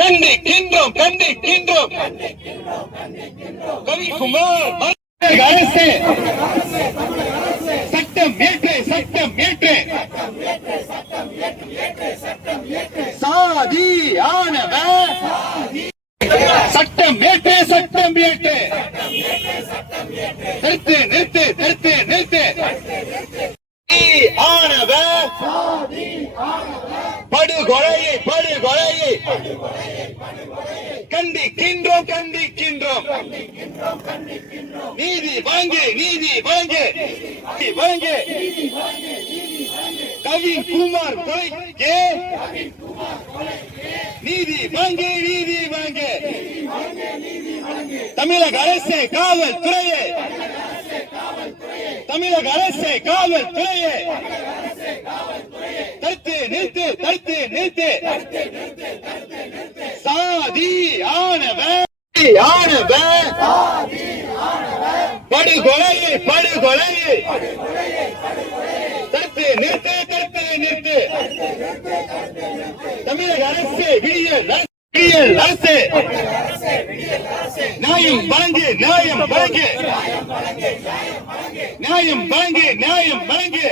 கண்டிக்கின்றோம் கண்டிக்கின்றோம். கவிக்குமார் அரசு சட்டம் ஏற்று சட்டம் ஏற்று சாதி ஆணவ சட்டம் ஏற்று சட்டம் ஏற்று நிறுத்து நிறுத்து நிறுத்து நிறுத்து. ஆணவ படுகொலையை படுகொலையை கண்டிக்கின்றோம் கண்டிக்கின்றோம். நீதி வாங்கு நீதி வாங்கு வாங்கு. கவிக்குமார் கொலைக்கு நீதி வாங்கு நீதி வாங்கு. தமிழக அரசு காவல்துறையே தமிழக அரசு காவல்துறையே தடுத்து நிறுத்து தடுத்து நிறுத்து. சாதி ஆணவ ஆணவ படுகொலையை படுகொலையை தடுத்து நிறுத்து தடுத்து நிறுத்து. தமிழக அரசு விடியல் விடியல் அரசு நியாயம் வழங்கு நியாயம் வழங்கு நியாயம் வழங்கு நியாயம் வழங்கு.